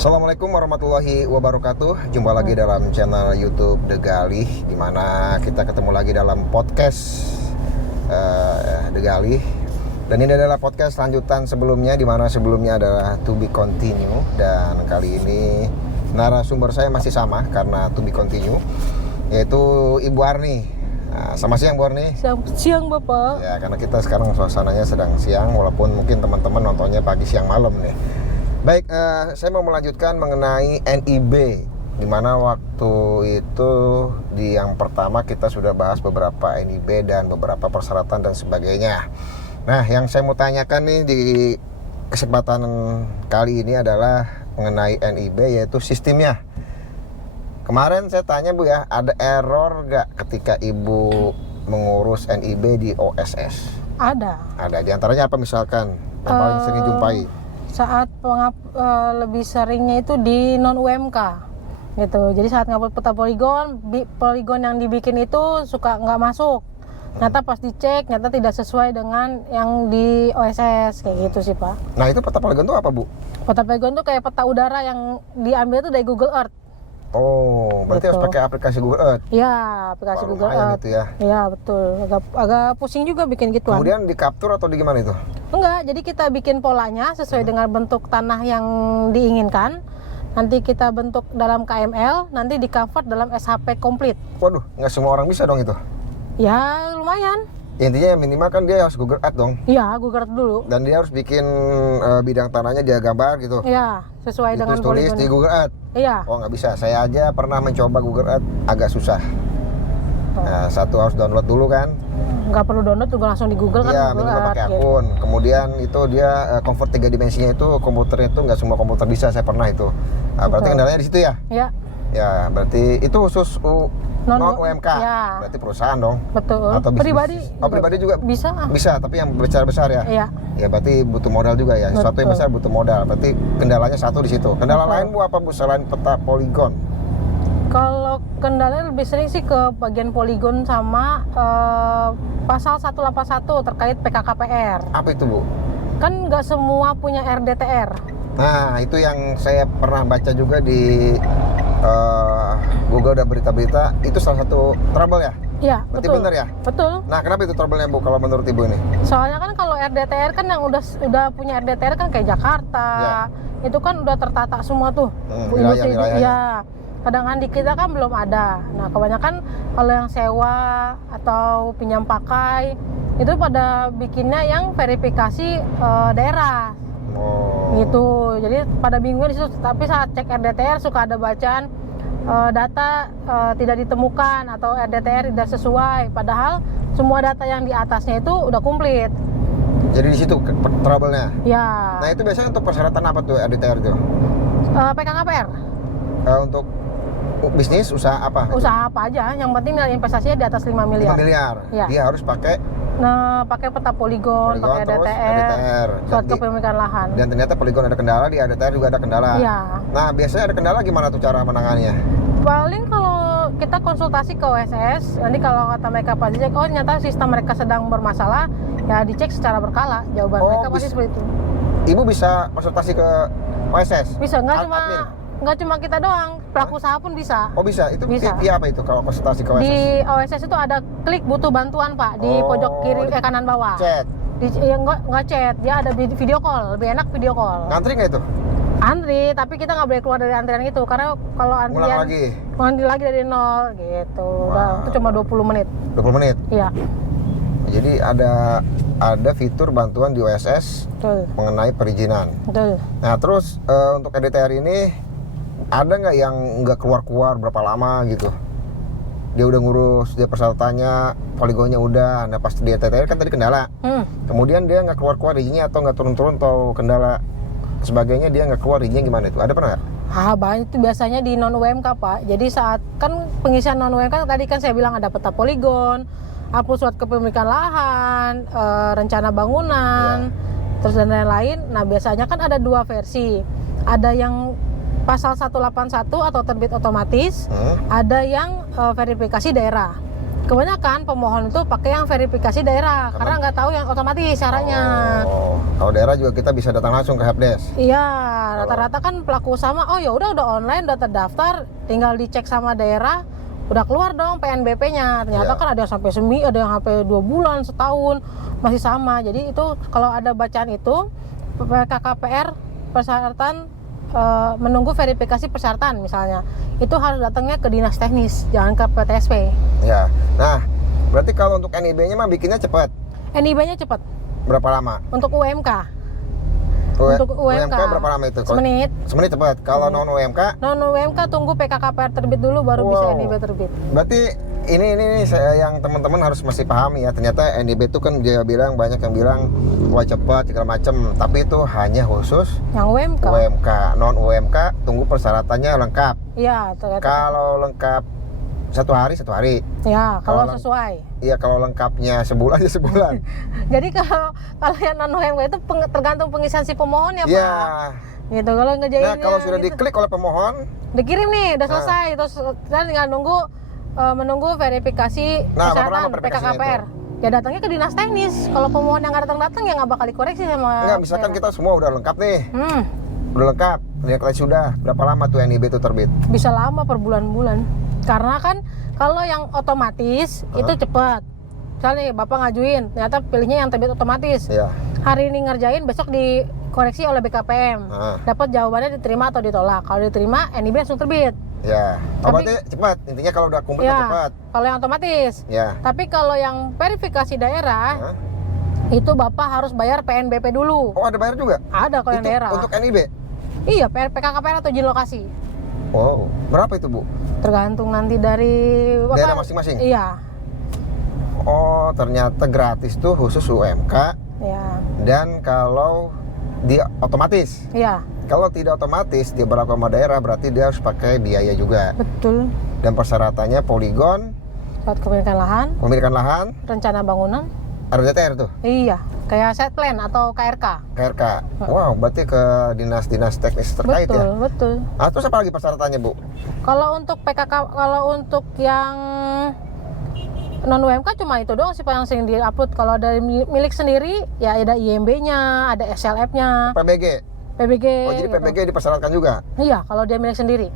Assalamualaikum warahmatullahi wabarakatuh. Jumpa lagi dalam channel YouTube The Galih, dimana kita ketemu lagi dalam podcast The Galih. Dan ini adalah podcast lanjutan sebelumnya, dimana sebelumnya adalah To Be Continue. Dan kali ini narasumber saya masih sama karena To Be Continue, yaitu Ibu Arni. Nah, selamat siang Bu Arni. Siang Bapak. Ya, karena kita sekarang suasananya sedang siang, walaupun mungkin teman-teman nontonnya pagi siang malam nih. Baik, saya mau melanjutkan mengenai NIB, dimana waktu itu di yang pertama kita sudah bahas beberapa NIB dan beberapa persyaratan dan sebagainya. Nah, yang saya mau tanyakan nih di kesempatan kali ini adalah mengenai NIB, yaitu sistemnya. Kemarin saya tanya Bu ya, ada error nggak ketika Ibu mengurus NIB di OSS? Ada. Ada, diantaranya apa misalkan yang paling sering jumpai? Saat lebih seringnya itu di non UMK gitu. Jadi saat ngupload peta poligon yang dibikin itu suka nggak masuk. Nyata pas dicek, nyata tidak sesuai dengan yang di OSS kayak gitu sih Pak. Nah, itu peta poligon itu apa Bu? Peta poligon itu kayak peta udara yang diambil itu dari Google Earth. Oh, berarti Betul. harus pakai aplikasi Google Earth. Iya, aplikasi Wah, Google lumayan Earth. itu ya. Iya betul. Agak pusing juga bikin gituan. Kemudian di capture atau di gimana itu? Enggak, jadi kita bikin polanya sesuai dengan bentuk tanah yang diinginkan. Nanti kita bentuk dalam KML, nanti di convert dalam SHP komplit. Waduh, nggak semua orang bisa dong itu. Ya lumayan. Intinya minimal kan dia harus Google Earth dong. Iya, Google Earth dulu. Dan dia harus bikin bidang tanahnya dia gambar gitu. Iya, sesuai dengan Tulis di poligonnya. Google Earth. Iya. Oh, nggak bisa. Saya aja pernah mencoba Google Earth, agak susah. Nah, satu harus download dulu kan. Nggak perlu download juga langsung di Google kan. Iya, Google minimal pakai Earth, gitu. akun. Kemudian itu dia convert 3 dimensinya itu komputernya itu nggak semua komputer bisa. Saya pernah itu. Nah, berarti Betul. kendalanya di situ ya? Iya, Ya, berarti itu khusus non UMK. Ya. Berarti perusahaan dong. betul. Atau bisnis. Pribadi. Oh, pribadi juga bisa. bisa, tapi yang besar-besar ya. Iya. Ya, berarti butuh modal juga ya. Sesuatu yang Betul. besar butuh modal. Berarti kendalanya satu di situ. Kendala Betul. lain Bu apa Bu selain peta poligon? Kalau kendalanya lebih sering sih ke bagian poligon sama pasal 181 terkait PKKPR. Apa itu Bu? Kan nggak semua punya RDTR. Nah, itu yang saya pernah baca juga di Google dan berita-berita. Itu salah satu trouble ya? Iya, Berarti betul. benar ya? Betul. Nah, kenapa itu trouble-nya Bu kalau menurut Ibu ini? Soalnya kan kalau RDTR kan yang udah punya RDTR kan kayak Jakarta. Itu kan udah tertata semua tuh. Industri itu. Wilayahnya. Iya. Sedangkan di kita kan belum ada. Nah, kebanyakan kalau yang sewa atau pinjam pakai itu pada bikinnya yang verifikasi daerah. Oh. Gitu. Jadi pada bingung di situ. Tapi saat cek RDTR suka ada bacaan data tidak ditemukan atau RDTR tidak sesuai. Padahal semua data yang di atasnya itu udah komplit. Jadi di situ trouble-nya. Ya. Nah, itu biasanya untuk persyaratan apa tuh RDTR itu? PKKPR. Untuk bisnis, usaha apa? Usaha apa aja, yang penting nilai investasinya di atas 5 miliar. 5 miliar. Ya. Dia harus pakai Nah, pakai peta poligon, pakai terus RDTR, surat kepemilikan lahan. Dan ternyata poligon ada kendala, di RDTR juga ada kendala. Iya. Nah, biasanya ada kendala gimana tuh cara menanganinya? Paling kalau kita konsultasi ke OSS, nanti kalau kata mereka pasti cek, oh ternyata sistem mereka sedang bermasalah, ya dicek secara berkala. Jawaban mereka pasti seperti itu. Ibu bisa konsultasi ke OSS? Bisa, Admin? nggak cuma kita doang, pelaku usaha pun bisa. Oh bisa, itu Bisa. via apa itu kalau konsultasi ke OSS? Di OSS itu ada klik butuh bantuan Pak, di pojok kiri kanan bawah. Chat. Ya nggak chat, dia ada video call, lebih enak video call. Ngantri nggak itu? Antri, tapi kita nggak boleh keluar dari antrian itu karena kalau antrian ngantri lagi dari nol gitu. Udah, itu cuma 20 menit. 20 menit? Iya. Jadi ada fitur bantuan di OSS Betul. mengenai perizinan. Betul. Nah, terus untuk RDTR ini ada nggak yang nggak keluar-keluar berapa lama gitu? Dia udah ngurus, dia persyaratannya, poligonnya udah. Nah, pas di RDTR kan tadi kendala. Kemudian dia nggak keluar-keluar izinnya atau nggak turun-turun atau kendala sebagainya, dia nggak keluar izinnya gimana itu? Ada pernah nggak? Banyak itu biasanya di non UMK Pak. Jadi saat kan pengisian non UMK tadi kan saya bilang ada peta poligon, upload surat kepemilikan lahan, rencana bangunan, terus dan lain-lain. Nah biasanya kan ada dua versi. Ada yang pasal 181 atau terbit otomatis, ada yang verifikasi daerah. Kebanyakan pemohon itu pakai yang verifikasi daerah karena nggak tahu yang otomatis caranya. Oh, kalau daerah juga kita bisa datang langsung ke helpdesk. Iya, rata-rata kan pelaku usaha oh ya udah online, udah terdaftar, tinggal dicek sama daerah, udah keluar dong PNBP-nya. Ternyata kan ada yang sampai ada yang sampai 2 bulan, setahun masih sama. Jadi itu kalau ada bacaan itu PKKPR persyaratan menunggu verifikasi persyaratan misalnya, itu harus datangnya ke dinas teknis, jangan ke PTSP. Ya, nah berarti kalau untuk NIB-nya mah bikinnya cepat. NIB-nya cepat. Berapa lama? Untuk UMK. Untuk UMK berapa lama itu? Semenit. Semenit cepat. Kalau non UMK? Non UMK tunggu PKKPR terbit dulu baru bisa NIB terbit. Berarti ini saya yang teman-teman harus mesti pahami ya. Ternyata NIB itu kan dia bilang banyak yang bilang wah cepat segala macam, tapi itu hanya khusus yang UMK. Non UMK tunggu persyaratannya lengkap. Iya. Kalau lengkap satu hari. Ya, kalau sesuai. Iya, kalau lengkapnya sebulan ya sebulan. Jadi kalau yang non UMK itu tergantung pengisian si pemohon ya, Pak. Iya. Gitu kalau ngerjainnya. Nah, kalau sudah diklik oleh pemohon, dikirim nih, udah selesai. Terus kita tinggal menunggu verifikasi persyaratan PKKPR. Ya datangnya ke dinas teknis. Kalau pemohon yang nggak datang ya nggak bakal dikoreksi sama. Enggak, misalkan kita semua udah lengkap nih. Udah lengkap, nilai sudah. Berapa lama tuh NIB itu terbit? Bisa lama, per bulan-bulan. Karena kan kalau yang otomatis itu cepat. Misalnya nih, Bapak ngajuin, ternyata pilihnya yang terbit otomatis. Iya. Hari ini ngerjain, besok dikoreksi oleh BKPM. Dapat jawabannya diterima atau ditolak. Kalau diterima, NIB langsung terbit. Ya, berarti cepat. Intinya kalau udah kumpul cepat. Kalau yang otomatis. Ya. Tapi kalau yang verifikasi daerah, itu Bapak harus bayar PNBP dulu. Oh, ada bayar juga? Ada kalau yang daerah. Untuk NIB? Iya, PKKPR atau izin lokasi. Wow, berapa itu, Bu? Tergantung nanti dari daerah masing-masing? Iya. Oh, ternyata gratis tuh khusus UMK. Iya. Dan kalau dia otomatis? Iya. Kalau tidak otomatis, dia berlaku sama daerah, berarti dia harus pakai biaya juga. Betul. Dan persyaratannya poligon, surat kepemilikan lahan, rencana bangunan, RDTR tuh? Iya, kayak set plan atau KRK. Wow, berarti ke dinas-dinas teknis terkait betul, ya? Betul. Ah, terus apa lagi persyaratannya, Bu? Kalau untuk kalau untuk yang non UMK cuma itu doang sih Pak yang sering di-upload. Kalau ada milik sendiri, ya ada IMB-nya, ada SLF-nya. PBG? Oh, jadi PBG gitu. Dipersyaratkan juga? Iya, kalau dia milik sendiri.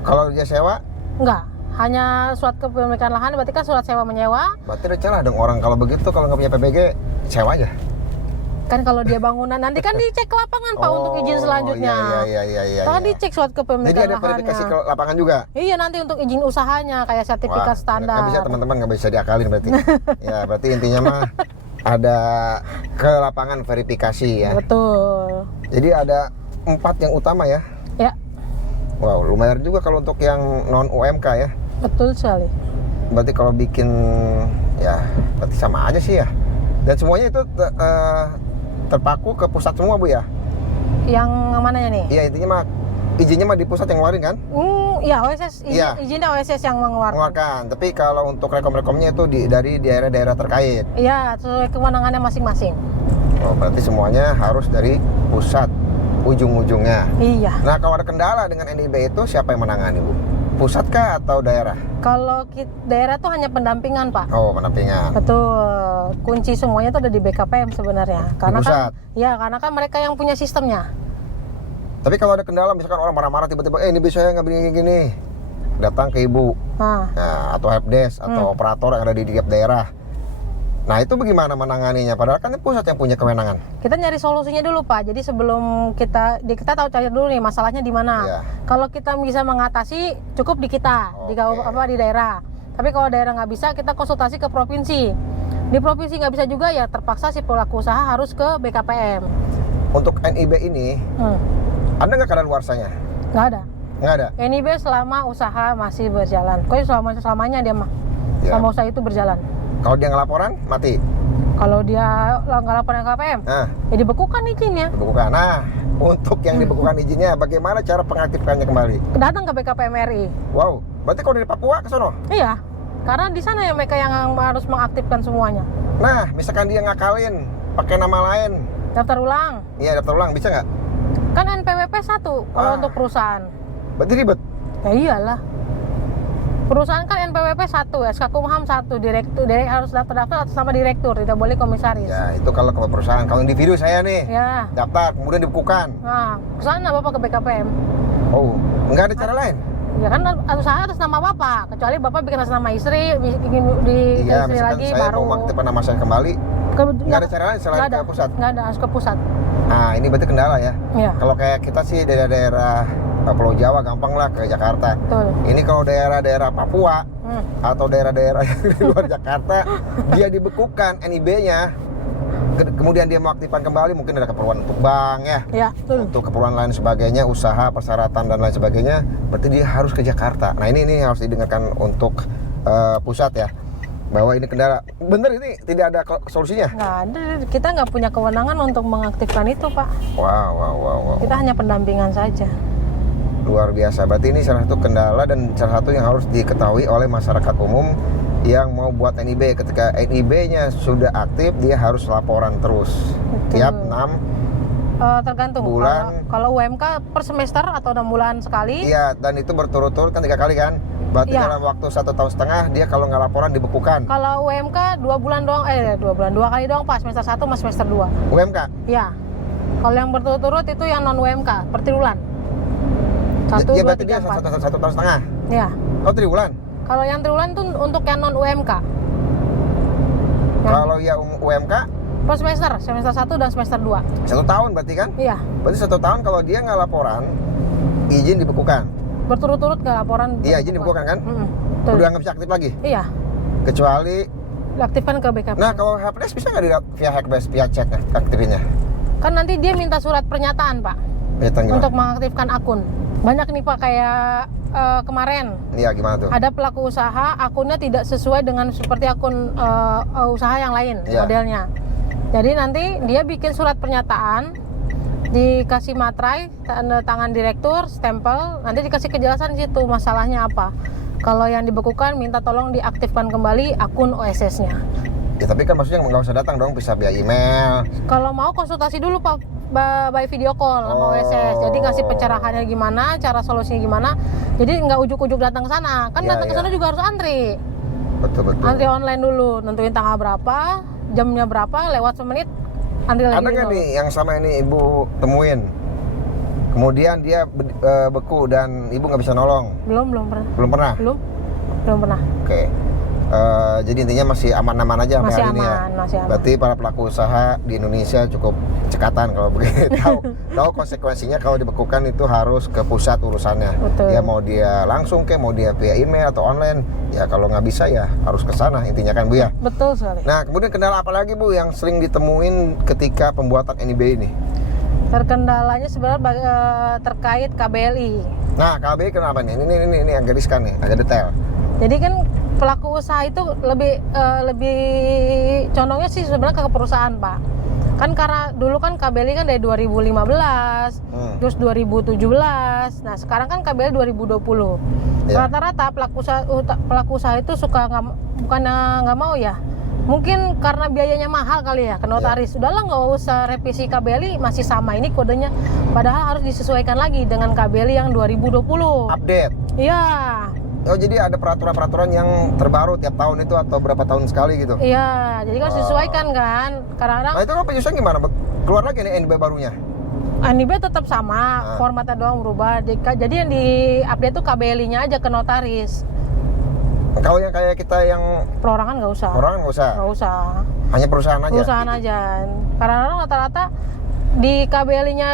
Kalau dia sewa? Enggak, hanya surat kepemilikan lahan, berarti kan surat sewa menyewa. Berarti ada celah dong orang kalau begitu, kalau nggak punya PBG, sewa aja? Kan kalau dia bangunan, nanti kan dicek ke lapangan Pak untuk izin selanjutnya. Iya. Kan dicek surat kepemilikan lahannya. Jadi ada verifikasi ke lapangan juga? Iya, nanti untuk izin usahanya, kayak sertifikat standar. Nggak bisa teman-teman, nggak bisa diakalin berarti. Ya, berarti intinya mah ada ke lapangan verifikasi ya. Betul. Jadi ada 4 yang utama ya? Ya. Wow, lumayan juga kalau untuk yang non UMK ya. Betul sekali. Berarti kalau bikin ya berarti sama aja sih ya. Dan semuanya itu terpaku ke pusat semua, Bu ya? Yang mananya nih? Iya, intinya mah izinnya mah di pusat yang ngeluarin kan? Iya, OSS. Izinnya OSS yang mengeluarkan. Tapi kalau untuk rekom-rekomnya itu dari daerah-daerah terkait. Iya, sesuai kewenangannya masing-masing. Oh, berarti semuanya harus dari pusat ujung-ujungnya. Iya. Nah, kalau ada kendala dengan NIB itu siapa yang menangani, Bu? Pusat kah atau daerah? Kalau daerah tuh hanya pendampingan, Pak. Oh, pendampingan. Betul. Kunci semuanya tuh ada di BKPM sebenarnya. Karena di pusat? Karena kan mereka yang punya sistemnya. Tapi kalau ada kendala, misalkan orang marah-marah tiba-tiba, ini bisa nggak begini-gini, datang ke Ibu. Nah, atau helpdesk atau operator yang ada di tiap daerah. Nah, itu bagaimana menanganinya? Padahal kan pusat yang punya kewenangan. Kita nyari solusinya dulu, Pak. Jadi sebelum kita tahu cari dulu nih masalahnya di mana. Iya. Kalau kita bisa mengatasi, cukup di kita, di daerah. Tapi kalau daerah nggak bisa, kita konsultasi ke provinsi. Di provinsi nggak bisa juga, ya terpaksa si pelaku usaha harus ke BKPM. Untuk NIB ini, ada nggak kadaluarsanya? Nggak ada. Nggak ada? NIB selama usaha masih berjalan. Pokoknya selamanya dia mah. Ya. Selama usaha itu berjalan. Kalau dia nggak laporan, mati? Kalau dia nggak laporan ke KPM, ya dibekukan izinnya. Dibekukan. Nah, untuk yang dibekukan izinnya, bagaimana cara pengaktifkannya kembali? Datang ke BKPM RI. Wow, berarti kalau dari Papua ke sono? Iya, karena di sana ya mereka yang harus mengaktifkan semuanya. Nah, misalkan dia ngakalin, pakai nama lain. Daftar ulang. Iya, daftar ulang, bisa nggak? Kan NPWP 1 kalau untuk perusahaan. Berarti ribet? Ya iyalah. Perusahaan kan NPWP 1, SK Kumham 1, direktur harus terdaftar atas nama direktur, tidak boleh komisaris. Ya, itu kalau perusahaan. Kalau individu saya nih, Ya. daftar kemudian dibekukan. Nah, ke sana Bapak ke BKPM. Oh, nggak ada cara lain? Ya kan usaha atas nama Bapak, kecuali Bapak bikin atas nama istri, bikin di Iya, istri misalkan lagi saya baru. mau mengaktifkan nama saya kembali, nggak ada cara lain selain nggak ada, ke pusat? Nggak ada, harus ke pusat. Nah, ini berarti kendala ya. Iya, Kalau kayak kita sih daerah-daerah Pulau Jawa gampang lah ke Jakarta. betul. Ini kalau daerah-daerah Papua atau daerah-daerah yang di luar Jakarta, dia dibekukan NIB-nya. Kemudian dia mau aktifkan kembali, mungkin ada keperluan untuk bank ya, Ya, betul. untuk keperluan lain sebagainya, usaha, persyaratan dan lain sebagainya. Berarti dia harus ke Jakarta. Nah ini harus didengarkan untuk pusat ya, bahwa ini kendala. Bener, ini tidak ada solusinya. Nggak ada, kita nggak punya kewenangan untuk mengaktifkan itu, Pak. Wow. Kita hanya pendampingan saja. Luar biasa. Berarti ini salah satu kendala dan salah satu yang harus diketahui oleh masyarakat umum yang mau buat NIB. Ketika NIB-nya sudah aktif, dia harus laporan terus. Betul. Tiap 6 Tergantung. bulan. Kalau UMK per semester atau 6 bulan sekali. Iya, dan itu berturut-turut kan 3 kali kan. Berarti Iya. dalam waktu 1,5 tahun dia kalau nggak laporan dibekukan. Kalau UMK 2 bulan doang, 2 kali doang Pak, semester 1 sama semester 2. UMK? Iya. Kalau yang berturut-turut itu yang non UMK, per triwulan. 1, Ya 2, berarti 3, dia 4. 1,5 tahun. Iya. Oh, triwulan? Kalau yang triwulan itu untuk yang non UMK. Kalau ya UMK? Per semester 1 dan semester 2. 1 tahun berarti kan? Iya. Berarti 1 tahun kalau dia nggak laporan, izin dibekukan. Berturut-turut ke laporan. Iya, izin dibekukan kan? Betul. Udah nggak bisa aktif lagi? Iya. Kecuali, Diaktifkan ke BKP. nah kalau helpdesk bisa nggak via helpdesk, via chat aktifinnya? Kan nanti dia minta surat pernyataan Pak Ya, gimana? untuk mengaktifkan akun. Banyak nih Pak kayak kemarin Iya, gimana tuh? ada pelaku usaha akunnya tidak sesuai dengan seperti akun usaha yang lain Iya. modelnya. Jadi nanti dia bikin surat pernyataan, dikasih materai, tanda tangan direktur, stempel, nanti dikasih kejelasan di situ masalahnya apa. Kalau yang dibekukan minta tolong diaktifkan kembali akun OSS-nya. Ya tapi kan maksudnya nggak usah datang dong, bisa via email. Kalau mau konsultasi dulu Pak, by video call sama Oh. OSS. Jadi ngasih pencerahannya gimana, cara solusinya gimana. Jadi nggak ujuk-ujuk datang ke sana. Kan Iya, datang ke iya. sana juga harus antri. Betul. Antri online dulu, nentuin tanggal berapa, jamnya berapa, lewat semenit, antri lagi Ada nggak dulu. nih yang sama ini ibu temuin? Kemudian dia beku dan ibu nggak bisa nolong? Belum pernah. Belum pernah? Belum pernah. Oke. Jadi intinya masih aman-aman aja sampai Masih hari ini ya. aman, masih aman. Berarti para pelaku usaha di Indonesia cukup cekatan kalau begitu. tahu konsekuensinya kalau dibekukan itu harus ke pusat urusannya. Betul. Ya mau dia langsung mau dia via email atau online. Ya kalau nggak bisa ya harus ke sana intinya kan Bu ya. Betul sekali. Nah kemudian kendala apa lagi Bu yang sering ditemuin ketika pembuatan NIB ini? Terkendalanya sebenarnya terkait KBLI. Nah KBLI kenapa nih? Ini agak riskan nih, agak detail. Jadi kan pelaku usaha itu lebih condongnya sih sebenarnya ke perusahaan Pak. Kan karena dulu kan KBLI kan dari 2015, terus 2017. Nah sekarang kan KBLI 2020. Ya. Rata-rata pelaku usaha itu suka bukannya nggak mau ya. Mungkin karena biayanya mahal kali ya ke notaris. Udahlah nggak usah revisi KBLI, masih sama ini kodenya. Padahal harus disesuaikan lagi dengan KBLI yang 2020. Update. Iya. Oh jadi ada peraturan-peraturan yang terbaru tiap tahun itu atau berapa tahun sekali gitu? Iya, jadi kan disesuaikan kan. Kadang-kadang Nah itu kan penyesuaian gimana? Keluar lagi nih NIB barunya? NIB tetap sama, formatnya doang berubah. Jadi yang di update tuh KBLI-nya aja ke notaris. Kalau yang kayak kita yang Perorangan nggak usah. orang nggak usah, Nggak usah. hanya perusahaan aja. Perusahaan aja. Kadang-kadang rata-rata di KBLI-nya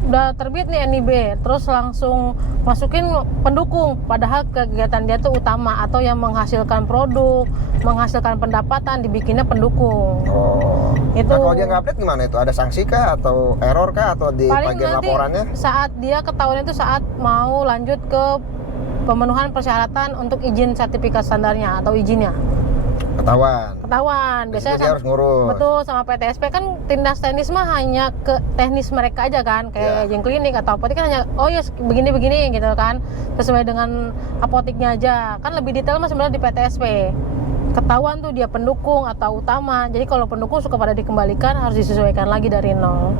udah terbit nih NIB, terus langsung masukin pendukung, padahal kegiatan dia tuh utama atau yang menghasilkan produk, menghasilkan pendapatan, dibikinnya pendukung. Oh. Itu. Nah kalau dia nggak update gimana itu? Ada sanksi kah atau error kah atau di Paling bagian nanti laporannya? saat dia ketahuan itu saat mau lanjut ke pemenuhan persyaratan untuk izin sertifikat standarnya atau izinnya. Ketahuan. Biasanya Jadi dia harus ngurus. betul sama PTSP kan tindak teknis mah hanya ke teknis mereka aja kan, kayak izin klinik atau apotek kan hanya begini gitu kan, sesuai dengan apoteknya aja. Kan lebih detail mah sebenarnya di PTSP. Ketahuan tuh dia pendukung atau utama. Jadi kalau pendukung suka pada dikembalikan, harus disesuaikan lagi dari nol.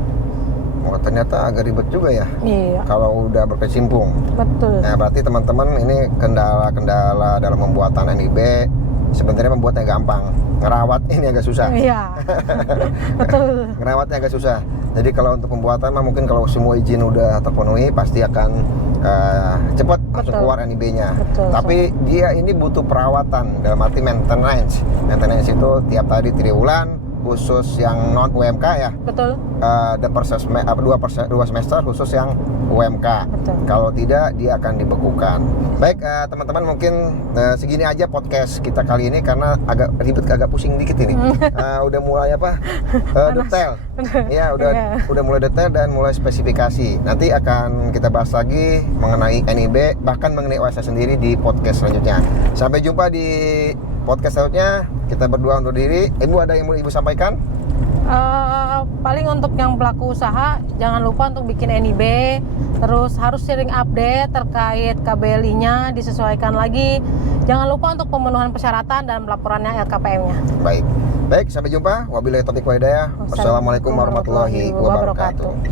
Oh, ternyata agak ribet juga ya Iya, kalau udah berkecimpung. betul. Nah, berarti teman-teman ini kendala-kendala dalam pembuatan NIB sebenarnya membuatnya gampang. Ngerawat ini agak susah. Iya, betul. Ngerawatnya agak susah. Jadi kalau untuk pembuatan mah mungkin kalau semua izin udah terpenuhi pasti akan cepat langsung Betul. keluar NIB-nya. Betul, Tapi dia ini butuh perawatan dalam arti maintenance. Maintenance itu tiap tadi 3 bulan, khusus yang non UMK ya. Betul. Dua semester khusus yang UMK. Betul. Kalau tidak dia akan dibekukan. Baik teman-teman, mungkin segini aja podcast kita kali ini karena agak ribet, agak pusing dikit ini. Udah mulai detail. Ya udah mulai detail dan mulai spesifikasi. Nanti akan kita bahas lagi mengenai NIB, bahkan mengenai OSS sendiri di podcast selanjutnya. Sampai jumpa di podcast selanjutnya. Kita berdua undur diri. Ibu ada yang mau Ibu sampaikan? Paling untuk yang pelaku usaha jangan lupa untuk bikin NIB, terus harus sering update terkait KBLI-nya, disesuaikan lagi. Jangan lupa untuk pemenuhan persyaratan dan pelaporannya LKPM-nya. Baik, sampai jumpa. Wabillahi taufiq wal hidayah. Wassalamualaikum warahmatullahi wabarakatuh.